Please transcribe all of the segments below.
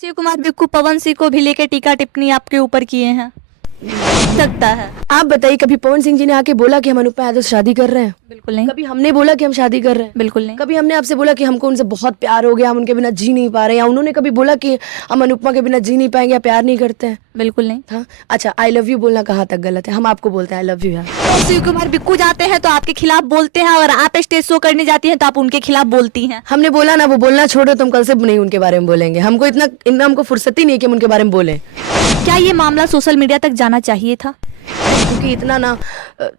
शिव कुमार बिक्कू पवन सिंह को भी लेके टीका टिप्पणी आपके ऊपर किए हैं, लगता है। आप बताइए, कभी पवन सिंह जी ने आके बोला कि हम अनुपमा यादव से शादी कर रहे हैं? बिल्कुल नहीं। कभी हमने बोला कि हम शादी कर रहे हैं? बिल्कुल नहीं। कभी हमने आपसे बोला कि हमको उनसे बहुत प्यार हो गया, हम उनके बिना जी नहीं पा रहे हैं, या उन्होंने कभी बोला कि हम अनुपमा के बिना जी नहीं पाएंगे या प्यार नहीं करते हैं? बिल्कुल नहीं। हाँ, अच्छा, आई लव यू बोलना कहाँ तक गलत है? हम आपको बोलते हैं आई लव यू यार। तो शिव कुमार बिक्कू जाते हैं तो आपके खिलाफ बोलते हैं, और आप स्टेज शो करने जाती हैं तो आप उनके खिलाफ बोलती हैं। हमने बोला ना, वो बोलना छोड़ो, तुम कल से नहीं उनके बारे में बोलेंगे। हमको इतना हमको फुर्सत ही नहीं है कि हम उनके बारे में बोलें। क्या ये मामला सोशल मीडिया तक जाना चाहिए था? क्योंकि इतना ना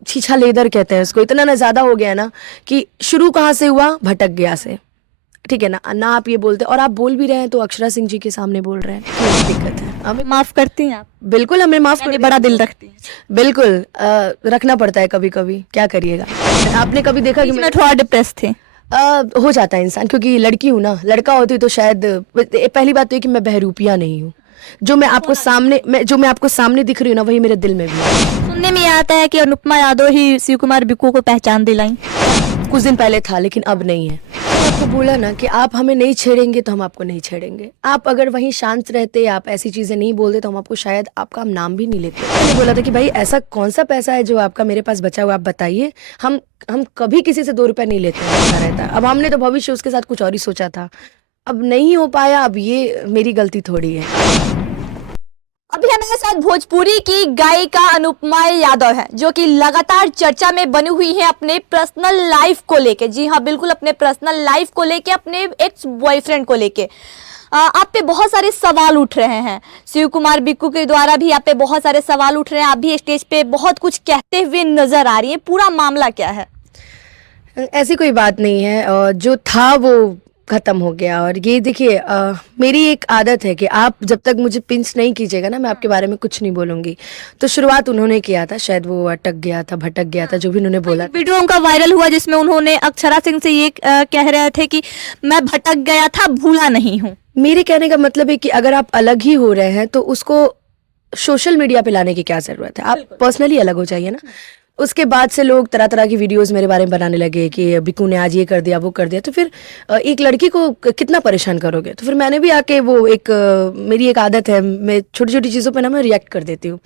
छीछा लेदर कहते हैं उसको, इतना ना ज्यादा हो गया ना कि शुरू कहाँ से हुआ, भटक गया से। ठीक है ना आप ये बोलते, और आप बोल भी रहे हैं तो अक्षरा सिंह जी के सामने बोल रहे हैं, क्या दिक्कत है? हमें माफ करती हैं आप? बिल्कुल, हमें माफ कर, बड़ा दिल रखती हैं। बिल्कुल रखना पड़ता है कभी कभी, क्या करिएगा। आपने कभी देखा कि मैं थोड़ा डिप्रेस थे? हो जाता है इंसान, क्योंकि लड़की हूँ ना, लड़का होती तो शायद। पहली बात तो ये कि मैं बहरूपिया नहीं हूँ। जो मैं आपको सामने दिख रही हूँ ना, वही मेरे दिल में भी है। सुनने में आता है कि अनुपमा यादव ही शिव कुमार बिक्कू को पहचान दिलाई। कुछ दिन पहले था, लेकिन अब नहीं है। आपको बोला ना कि आप हमें नहीं छेड़ेंगे तो हम आपको नहीं छेड़ेंगे। आप अगर वहीं शांत रहते, आप ऐसी चीजें नहीं बोलते, तो हम आपको शायद आपका हम नाम भी नहीं लेते। मैंने बोला था कि भाई ऐसा कौन सा पैसा है जो आपका मेरे पास बचा हुआ, आप बताइए। हम कभी किसी से 2 रुपए नहीं लेते हैं, ऐसा रहता है। अब हमने तो भविष्य उसके साथ कुछ और ही सोचा था, अब नहीं हो पाया, अब ये मेरी गलती थोड़ी है। अभी हमारे साथ भोजपुरी की गायिका अनुपमा यादव है, जो कि लगातार चर्चा में बनी हुई है अपने पर्सनल लाइफ को लेके। जी हाँ, बिल्कुल, अपने पर्सनल लाइफ को लेके, अपने एक्स बॉयफ्रेंड को लेके आप पे बहुत सारे सवाल उठ रहे हैं। शिव कुमार बिक्कू के द्वारा भी आप पे बहुत सारे सवाल उठ रहे हैं। आप भी स्टेज पे बहुत कुछ कहते हुए नजर आ रही हैं। पूरा मामला क्या है? ऐसी कोई बात नहीं है, और जो था वो खत्म हो गया। और ये देखिए, मेरी एक आदत है कि आप जब तक मुझे पिंच नहीं कीजिएगा ना, मैं आपके बारे में कुछ नहीं बोलूंगी। तो शुरुआत उन्होंने किया था, शायद वो अटक गया था, भटक गया था, जो भी उन्होंने बोला। वीडियो उनका वायरल हुआ जिसमें उन्होंने अक्षरा सिंह से ये कह रहे थे कि मैं भटक गया था, भूला नहीं हूँ। मेरे कहने का मतलब है कि अगर आप अलग ही हो रहे हैं तो उसको सोशल मीडिया पे लाने की क्या जरूरत है? आप पर्सनली अलग हो जाइए ना। उसके बाद से लोग तरह तरह की वीडियोस मेरे बारे में बनाने लगे कि बिक्कू ने आज ये कर दिया, वो कर दिया। तो फिर एक लड़की को कितना परेशान करोगे? तो फिर मैंने भी आके वो मेरी एक आदत है, मैं छोटी छोटी चीज़ों पे ना मैं रिएक्ट कर देती हूँ।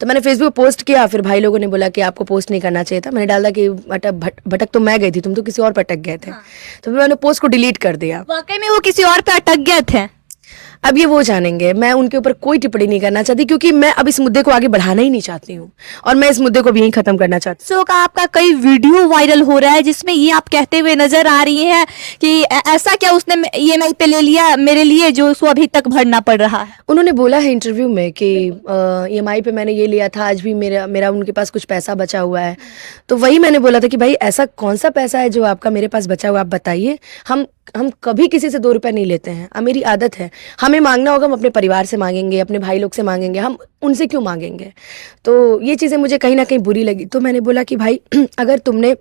तो मैंने फेसबुक पोस्ट किया, फिर भाई लोगों ने बोला कि आपको पोस्ट नहीं करना चाहिए था। मैंने डाला कि भटक तो मैं गई थी, तुम तो किसी और पर अटक गए थे। तो फिर मैंने पोस्ट को डिलीट कर दिया। वाकई में वो किसी और पे अटक गए थे? अब ये वो जानेंगे, मैं उनके ऊपर कोई टिप्पणी नहीं करना चाहती, क्योंकि मैं अब इस मुद्दे को आगे बढ़ाना ही नहीं चाहती हूँ, और मैं इस मुद्दे को भी यहीं खत्म करना चाहती हूँ। सो का आपका कई वीडियो वायरल हो रहा है जिसमें ये आप कहते हुए नजर आ रही हैं कि ऐसा क्या उसने EMI पे ले लिया मेरे लिए जो उसको अभी तक भरना पड़ रहा है। उन्होंने बोला है इंटरव्यू में कि EMI पे मैंने ये लिया था, आज भी मेरा उनके पास कुछ पैसा बचा हुआ है। तो वही मैंने बोला था कि भाई ऐसा कौन सा पैसा है जो आपका मेरे पास बचा हुआ, आप बताइए। हम कभी किसी से 2 रुपए नहीं लेते हैं, अब मेरी आदत है। हमें मांगना होगा, हम अपने परिवार से मांगेंगे, अपने भाई लोग से मांगेंगे, हम उनसे क्यों मांगेंगे? तो ये चीज़ें मुझे कहीं ना कहीं बुरी लगी। तो मैंने बोला कि भाई अगर तुमने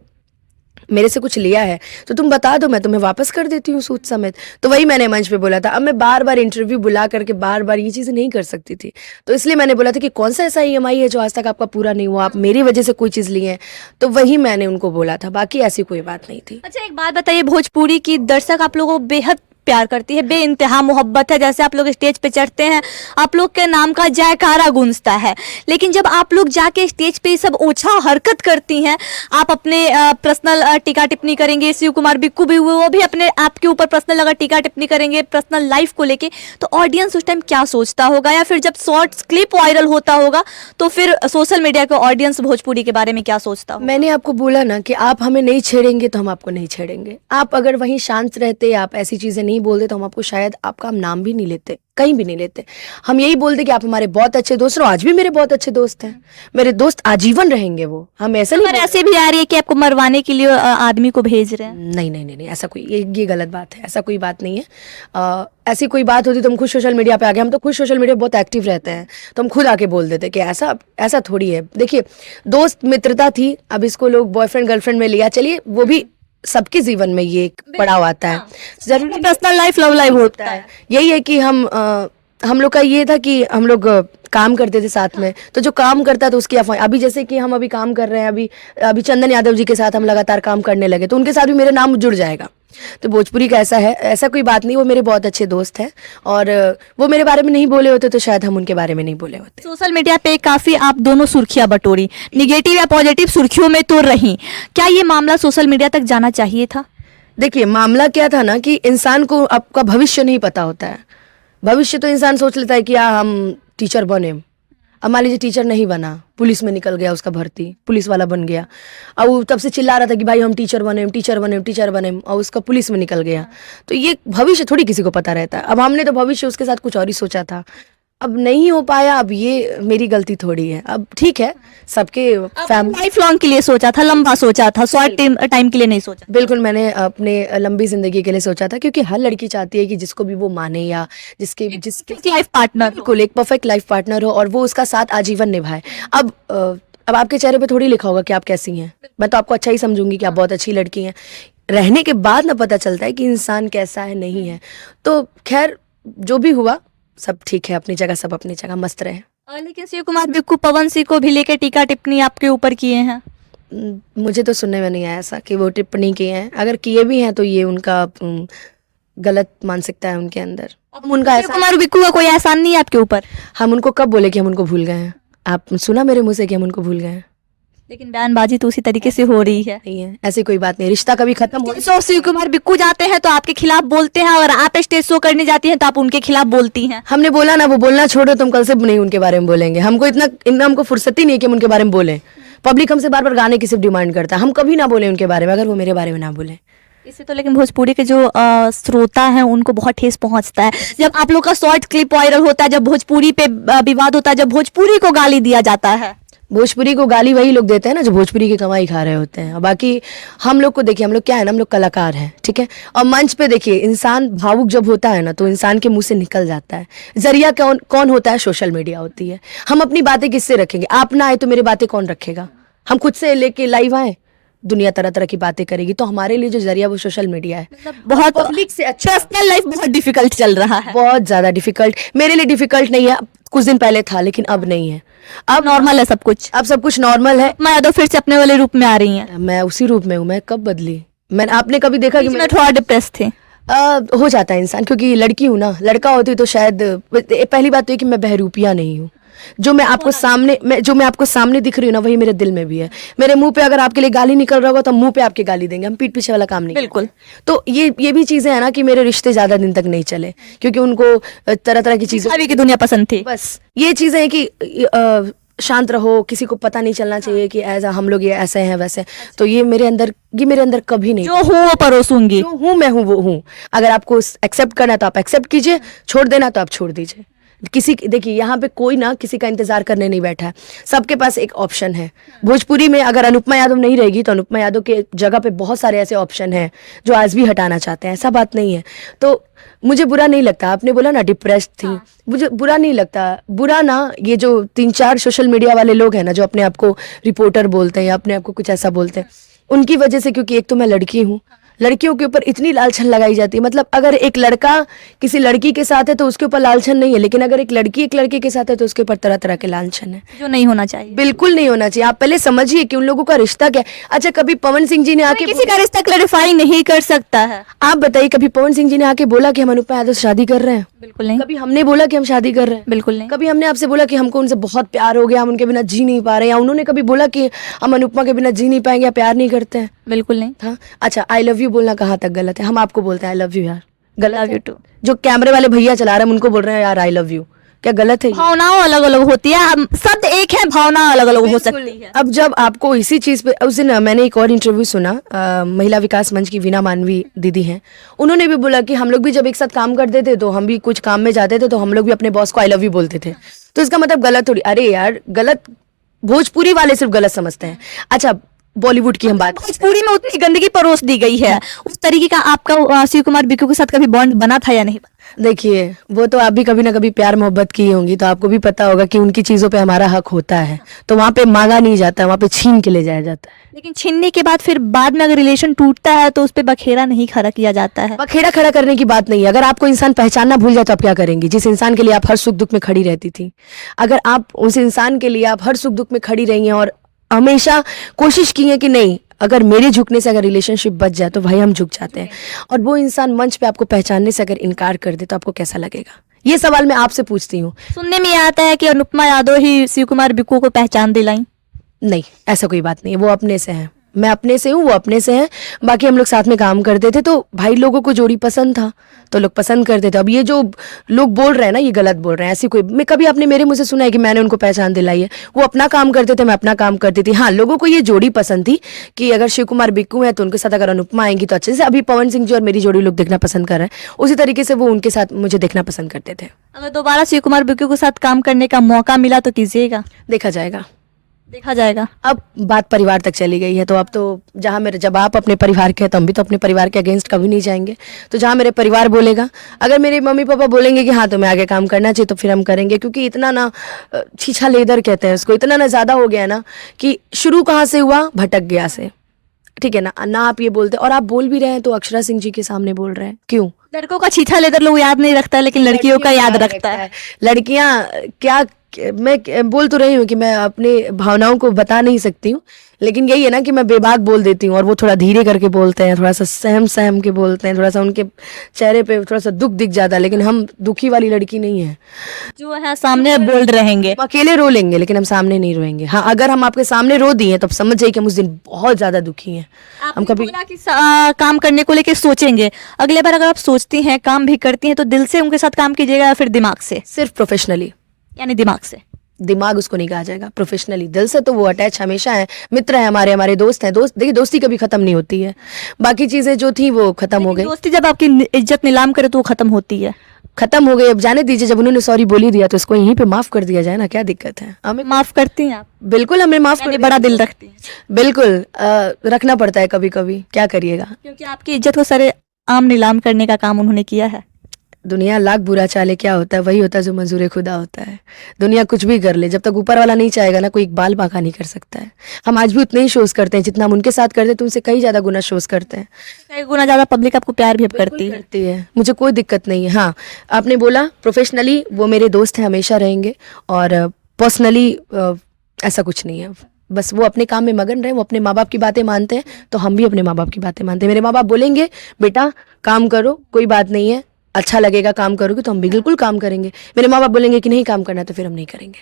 मेरे से कुछ लिया है तो तुम बता दो, मैं तुम्हें वापस कर देती हूँ सूद समेत। तो वही मैंने मंच पे बोला था। अब मैं बार बार इंटरव्यू बुला करके बार बार ये चीज़ें नहीं कर सकती थी, तो इसलिए मैंने बोला था कि कौन सा ऐसा EMI है जो आज तक आपका पूरा नहीं हुआ, आप मेरी वजह से कोई चीज़ लिए हैं। तो वही मैंने उनको बोला था, बाकी ऐसी कोई बात नहीं थी। अच्छा, एक बात बताइए, भोजपुरी की दर्शक आप लोगों को बेहद प्यार करती है, बेइंतहा मोहब्बत है। जैसे आप लोग स्टेज पे चढ़ते हैं, आप लोग के नाम का जयकारा गूंजता है, लेकिन जब आप लोग जाके स्टेज पे सब ओछा हरकत करती हैं, आप अपने पर्सनल टीका टिप्पणी करेंगे, शिव कुमार बिक्कू भी हुए, वो भी अपने आपके ऊपर पर्सनल अगर टीका टिप्पणी करेंगे पर्सनल लाइफ को लेके, तो ऑडियंस उस टाइम क्या सोचता होगा? या फिर जब शॉर्ट्स क्लिप वायरल होता होगा तो फिर सोशल मीडिया के ऑडियंस भोजपुरी के बारे में क्या सोचता होगा? मैंने आपको बोला ना कि आप हमें नहीं छेड़ेंगे तो हम आपको नहीं छेड़ेंगे। आप अगर वहीं शांत रहते, आप ऐसी चीजें नहीं बोलते, तो हम आपको शायद आपका हम नाम भी नहीं लेते, कहीं भी नहीं लेते। हम यही बोलते कि आप हमारे बहुत अच्छे दोस्त हो। आज भी मेरे बहुत अच्छे दोस्त हैं, मेरे दोस्त आजीवन रहेंगे वो। हम ऐसा नहीं, ऐसे भी आ रही है कि आपको मरवाने के लिए आदमी को भेज रहे हैं। नहीं नहीं नहीं नहीं, ऐसा कोई ये गलत बात है, ऐसा कोई बात नहीं है। ऐसी कोई बात होती तो हम खुद सोशल मीडिया पे आ गए। हम तो खुद सोशल मीडिया पे बहुत एक्टिव रहते हैं, तो हम खुद आके बोल देते कि ऐसा थोड़ी है। देखिए, दोस्त मित्रता थी, अब इसको लोग बॉयफ्रेंड गर्लफ्रेंड में लिया। चलिए, वो भी सबके जीवन में ये एक पड़ाव आता है, जरूरी पर्सनल लाइफ लव लाइफ होता है। यही है कि हम लोग का ये था कि हम लोग काम करते थे साथ में, तो जो काम करता था उसकी अफवाह। अभी जैसे कि हम अभी काम कर रहे हैं, अभी चंदन यादव जी के साथ हम लगातार काम करने लगे, तो उनके साथ भी मेरा नाम जुड़ जाएगा। तो भोजपुरी का ऐसा है, ऐसा कोई बात नहीं, वो मेरे बहुत अच्छे दोस्त हैं और वो मेरे बारे में नहीं बोले होते तो शायद हम उनके बारे में नहीं बोले होते। सोशल मीडिया पे काफी आप दोनों सुर्खियां बटोरी, निगेटिव या पॉजिटिव सुर्खियों में तो रही। क्या ये मामला सोशल मीडिया तक जाना चाहिए था? देखिए मामला क्या था ना कि इंसान को आपका भविष्य नहीं पता होता है। भविष्य तो इंसान सोच लेता है कि हम टीचर बने, अब मान लीजिए टीचर नहीं बना, पुलिस में निकल गया, उसका भर्ती पुलिस वाला बन गया, अब वो तब से चिल्ला रहा था कि भाई हम टीचर बने टीचर बने टीचर बने, और उसका पुलिस में निकल गया। तो ये भविष्य थोड़ी किसी को पता रहता है। अब हमने तो भविष्य उसके साथ कुछ और ही सोचा था, अब नहीं हो पाया, अब ये मेरी गलती थोड़ी है। अब ठीक है, सबके फैमिली लाइफ लॉन्ग के लिए सोचा था, लंबा सोचा था, शॉर्ट टाइम के लिए नहीं सोचा। बिल्कुल मैंने अपने लंबी जिंदगी के लिए सोचा था, क्योंकि हर लड़की चाहती है कि जिसको भी वो माने या जिसके लाइफ पार्टनर बिल्कुल एक परफेक्ट लाइफ पार्टनर हो और वो उसका साथ आजीवन निभाए। अब आपके चेहरे पे थोड़ी लिखा होगा कि आप कैसी हैं, मैं तो आपको अच्छा ही समझूंगी कि आप बहुत अच्छी लड़की हैं। रहने के बाद ना पता चलता है कि इंसान कैसा है नहीं है। तो खैर जो भी हुआ सब ठीक है, अपनी जगह, सब अपनी जगह मस्त रहे। लेकिन शिव कुमार बिक्कू पवन सिंह को भी लेके टीका टिप्पणी आपके ऊपर किए हैं। मुझे तो सुनने में नहीं आया ऐसा कि वो टिप्पणी किए हैं, अगर किए भी हैं तो ये उनका गलत मानसिकता है उनके अंदर। हम उनका शिव कुमार बिक्कू का कोई एहसान नहीं है आपके ऊपर? हम उनको कब बोले कि हम उनको भूल गए हैं? आप सुना मेरे मुंह से कि हम उनको भूल गए हैं? लेकिन बयानबाजी तो उसी तरीके से हो रही है। नहीं है, ऐसी कोई बात नहीं, रिश्ता कभी खत्म हो। तो शिव कुमार बिक्कू जाते हैं तो आपके खिलाफ बोलते हैं, और आप स्टेज शो करने जाती हैं तो आप उनके खिलाफ बोलती हैं। हमने बोला ना, वो बोलना छोड़ो, तुम कल से नहीं उनके बारे में बोलेंगे। हमको इतना हमको फुर्सत ही नहीं है कि हम उनके बारे में बोलें। पब्लिक हमसे बार बार गाने की सिर्फ डिमांड करता है, हम कभी ना बोले उनके बारे में अगर वो मेरे बारे में ना बोले। इससे तो लेकिन भोजपुरी के जो श्रोता हैं उनको बहुत ठेस पहुंचता है जब आप लोग का शॉर्ट क्लिप वायरल होता है, जब भोजपुरी पे विवाद होता है, जब भोजपुरी को गाली दिया जाता है। भोजपुरी को गाली वही लोग देते हैं ना जो भोजपुरी की कमाई खा रहे होते हैं। बाकी हम लोग को देखिए, हम लोग क्या है ना, हम लोग कलाकार हैं, ठीक है। और मंच पे देखिए, इंसान भावुक जब होता है ना तो इंसान के मुंह से निकल जाता है। जरिया कौन होता है? सोशल मीडिया होती है। हम अपनी बातें किससे रखेंगे? आप ना आए तो मेरी बातें कौन रखेगा? हम खुद से लेके लाइव आए, दुनिया तरह तरह की बातें करेगी, तो हमारे लिए जो जरिया वो सोशल मीडिया है। मतलब बहुत पब्लिक से अच्छा, पर्सनल लाइफ बहुत डिफिकल्ट चल रहा है। बहुत ज्यादा डिफिकल्ट। मेरे लिए डिफिकल्ट नहीं है, कुछ दिन पहले था, लेकिन अब नहीं है। अब नॉर्मल है सब कुछ। अब सब कुछ नॉर्मल है। मैं यादव फिर से अपने वाले रूप में आ रही हैं। मैं उसी रूप में हूँ। मैं कब बदली? आपने कभी देखा कि मैं थोड़ा डिप्रेस थे? हो जाता है इंसान, क्योंकि लड़की हूँ ना। लड़का होती तो शायद, पहली बात तो ये कि मैं बहरूपिया नहीं हूँ। जो मैं आपको सामने दिख रही हूँ ना, वही मेरे दिल में भी है। मेरे मुंह पे अगर आपके लिए गाली निकल रहा होगा तो हम मुंह पे आपके गाली देंगे, हम पीठ पीछे वाला काम नहीं। बिल्कुल। तो ये भी चीजें है ना कि मेरे रिश्ते ज्यादा दिन तक नहीं चले, क्योंकि उनको तरह तरह की चीजें, अभी की दुनिया पसंद थी। बस ये चीजें हैं कि शांत रहो, किसी को पता नहीं चलना चाहिए कि ऐसा हम लोग ये ऐसे हैं वैसे। तो ये मेरे अंदर कभी नहीं। जो हूँ वो परोसूंगी, जो हूँ मैं हूँ वो हूँ। अगर आपको एक्सेप्ट करना है तो आप एक्सेप्ट कीजिए, छोड़ देना तो आप छोड़ दीजिए। देखिए यहाँ पे कोई ना किसी का इंतजार करने नहीं बैठा है, सबके पास एक ऑप्शन है। भोजपुरी में अगर अनुपमा यादव नहीं रहेगी तो अनुपमा यादव के जगह पे बहुत सारे ऐसे ऑप्शन हैं जो आज भी हटाना चाहते हैं। ऐसा बात नहीं है। तो मुझे बुरा नहीं लगता। आपने बोला ना डिप्रेस्ड थी, मुझे बुरा नहीं लगता। बुरा ना, ये जो 3-4 सोशल मीडिया वाले लोग हैं ना जो अपने आप को रिपोर्टर बोलते हैं या अपने आप को कुछ ऐसा बोलते हैं, उनकी वजह से। क्योंकि एक तो मैं लड़की हूँ, लड़कियों के ऊपर इतनी लालछन लगाई जाती है। मतलब अगर एक लड़का किसी लड़की के साथ है तो उसके ऊपर लालछन नहीं है, लेकिन अगर एक लड़की एक लड़के के साथ है तो उसके ऊपर तरह तरह के लालछन है, जो नहीं होना चाहिए। बिल्कुल नहीं होना चाहिए। आप पहले समझिए कि उन लोगों का रिश्ता क्या है। अच्छा, कभी पवन सिंह जी ने आके किसी का रिश्ता क्लैरिफाई नहीं कर सकता है। आप बताइए, कभी पवन सिंह जी ने आके बोला कि हम अनुपमा यादव से शादी कर रहे हैं? बिल्कुल नहीं। कभी हमने बोला कि हम शादी कर रहे हैं? बिल्कुल नहीं। कभी हमने आपसे बोला कि हमको उनसे बहुत प्यार हो गया, हम उनके बिना जी नहीं पा रहे हैं? या उन्होंने कभी बोला कि हम अनुपमा के बिना जी नहीं पाएंगे या प्यार नहीं करते हैं? बिल्कुल नहीं। हाँ, अच्छा, आई लव यू बोलना कहाँ तक गलत है? हम आपको बोलते हैं आई लव यू यार, गलत लव है? You too. जो कैमरे वाले भैया चला रहे हैं उनको बोल रहे हैं यार आई लव यू, क्या गलत है? भावनाओं अलग अलग होती है, शब्द एक है, भावना अलग अलग हो सकती है। अब जब आपको इसी चीज पे, उस दिन मैंने एक और इंटरव्यू सुना, महिला विकास मंच की वीना मानवी दीदी हैं, उन्होंने भी बोला कि हम लोग भी जब एक साथ काम करते थे तो हम भी कुछ काम में जाते थे तो हम लोग भी अपने बॉस को आई लव यू बोलते थे। तो इसका मतलब गलत थोड़ी। अरे यार, गलत भोजपुरी वाले सिर्फ गलत समझते हैं। अच्छा, बॉलीवुड की हम बात, भोजपुरी में उतनी गंदगी परोस दी गई है, उस तरीके का आपका शिव कुमार बिक्कू के साथ कभी बॉन्ड बना था या नहीं? देखिए वो तो आप भी कभी ना कभी प्यार मोहब्बत की होंगी, तो आपको भी पता होगा कि उनकी चीजों पे हमारा हक होता है, तो वहाँ पे मांगा नहीं जाता, वहाँ पे छीन के ले जाया जाता है। लेकिन छीनने के बाद फिर बाद में अगर रिलेशन टूटता है तो उस पे बखेड़ा नहीं खड़ा किया जाता है। बखेड़ा खड़ा करने की बात नहीं है। अगर आपको इंसान पहचानना भूल जाए तो आप क्या करेंगी? जिस इंसान के लिए आप हर सुख दुख में खड़ी रहती थी, अगर आप उस इंसान के लिए आप हर सुख दुख में खड़ी रही हैं और हमेशा कोशिश की है कि नहीं अगर मेरे झुकने से अगर रिलेशनशिप बच जाए तो भाई हम झुक जाते हैं। और वो इंसान मंच पे आपको पहचानने से अगर इनकार कर दे तो आपको कैसा लगेगा? ये सवाल मैं आपसे पूछती हूँ। सुनने में आता है कि अनुपमा यादव ही शिव कुमार बिक्कू को पहचान दिलाई। नहीं, ऐसा कोई बात नहीं है, वो अपने से हैं, मैं अपने से हूँ, वो अपने से हैं। बाकी हम लोग साथ में काम करते थे तो भाई लोगों को जोड़ी पसंद था तो लोग पसंद करते थे। अब ये जो लोग बोल रहे हैं ना, ये गलत बोल रहे हैं। ऐसी कोई, मैं कभी आपने मेरे मुंह से सुना है कि मैंने उनको पहचान दिलाई है? वो अपना काम करते थे, मैं अपना काम करती थी। हाँ, लोगों को ये जोड़ी पसंद थी कि अगर शिव कुमार बिक्कू है तो उनके साथ अगर अनुपमा आएंगी तो अच्छे से, अभी पवन सिंह जी और मेरी जोड़ी लोग देखना पसंद कर रहे हैं, उसी तरीके से वो उनके साथ मुझे देखना पसंद करते थे। अगर दोबारा शिव कुमार बिक्कू के साथ काम करने का मौका मिला तो कीजिएगा? देखा जाएगा, देखा जाएगा। अब बात परिवार तक चली गई है तो अब तो जहाँ मेरे, जब आप अपने परिवार के हैं तो हम भी तो अपने परिवार के अगेंस्ट कभी नहीं जाएंगे। तो जहाँ मेरे परिवार बोलेगा, अगर मेरे मम्मी पापा बोलेंगे कि हाँ तुम्हें आगे काम करना चाहिए तो फिर हम करेंगे। क्योंकि इतना ना छीछा लेदर कहते हैं उसको, इतना ना ज़्यादा हो गया ना कि शुरू कहाँ से हुआ, भटक गया से। ठीक है ना आप ये बोलते, और आप बोल भी रहे हैं तो अक्षरा सिंह जी के सामने बोल रहे हैं, क्यों? लड़कों का छीछा लेदर लोग याद नहीं रखता लेकिन लड़कियों का याद रखता है। लड़कियां क्या, मैं बोल तो रही हूँ कि मैं अपनी भावनाओं को बता नहीं सकती हूँ, लेकिन यही है ना कि मैं बेबाक बोल देती हूँ और वो थोड़ा धीरे करके बोलते हैं, थोड़ा सा सहम सहम के बोलते हैं, थोड़ा सा उनके चेहरे पे थोड़ा सा दुख दिख जाता है। लेकिन हम दुखी वाली लड़की नहीं है जो है सामने बोल्ड रहेंगे। हम अकेले रो लेंगे लेकिन हम सामने नहीं रोएंगे। हाँ, अगर हम आपके सामने रो दिए तो समझ जाइए कि हम उस दिन बहुत ज्यादा दुखी हैं। हम कभी बोला कि काम करने को लेके सोचेंगे, अगले बार अगर आप सोचती हैं, काम भी करती हैं तो दिल से उनके साथ काम कीजिएगा या फिर दिमाग से? सिर्फ प्रोफेशनली, यानी दिमाग से। दिमाग उसको नहीं कहा जाएगा, प्रोफेशनली। दिल से तो वो अटैच हमेशा है, मित्र है हमारे दोस्त हैं। दोस्त देखिए, दोस्ती कभी खत्म नहीं होती है। बाकी चीजें जो थी वो खत्म हो गई। दोस्ती जब आपकी इज्जत नीलाम करे तो वो खत्म होती है। खत्म हो गई, अब जाने दीजिए। जब उन्होंने सॉरी बोली दिया तो इसको यहीं पे माफ कर दिया जाए ना, क्या दिक्कत है? हमें माफ करती हैं आप? बिल्कुल, हमें माफ कर बड़ा दिल रखती हैं? बिल्कुल, रखना पड़ता है कभी कभी, क्या करिएगा। क्योंकि आपकी इज्जत को सरे आम नीलाम करने का काम उन्होंने किया है। दुनिया लाख बुरा चाले, क्या होता है? वही होता है जो मंजूर खुदा होता है। दुनिया कुछ भी कर ले, जब तक ऊपर वाला नहीं चाहेगा ना, कोई इकबाल बाका नहीं कर सकता है। हम आज भी उतने ही शोज करते हैं जितना हम उनके साथ करते हैं, तो उनसे कई ज्यादा गुना शोज करते हैं। कई गुना ज्यादा पब्लिक आपको प्यार भी अब करती है। मुझे कोई दिक्कत नहीं है। हाँ, आपने बोला प्रोफेशनली वो मेरे दोस्त हैं, हमेशा रहेंगे। और पर्सनली ऐसा कुछ नहीं है, बस वो अपने काम में मगन रहे। वो अपने माँ बाप की बातें मानते हैं तो हम भी अपने माँ बाप की बातें मानते हैं। मेरे माँ बाप बोलेंगे बेटा काम करो, कोई बात नहीं है, अच्छा लगेगा काम करोगे तो हम भी बिल्कुल काम करेंगे। मेरे माँ बाप बोलेंगे कि नहीं काम करना तो फिर हम नहीं करेंगे।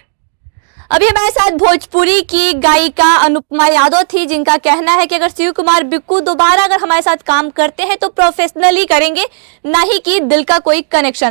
अभी हमारे साथ भोजपुरी की गायिका अनुपमा यादव थी, जिनका कहना है कि अगर शिव कुमार बिक्कू दोबारा अगर हमारे साथ काम करते हैं तो प्रोफेशनली करेंगे, ना ही कि दिल का कोई कनेक्शन।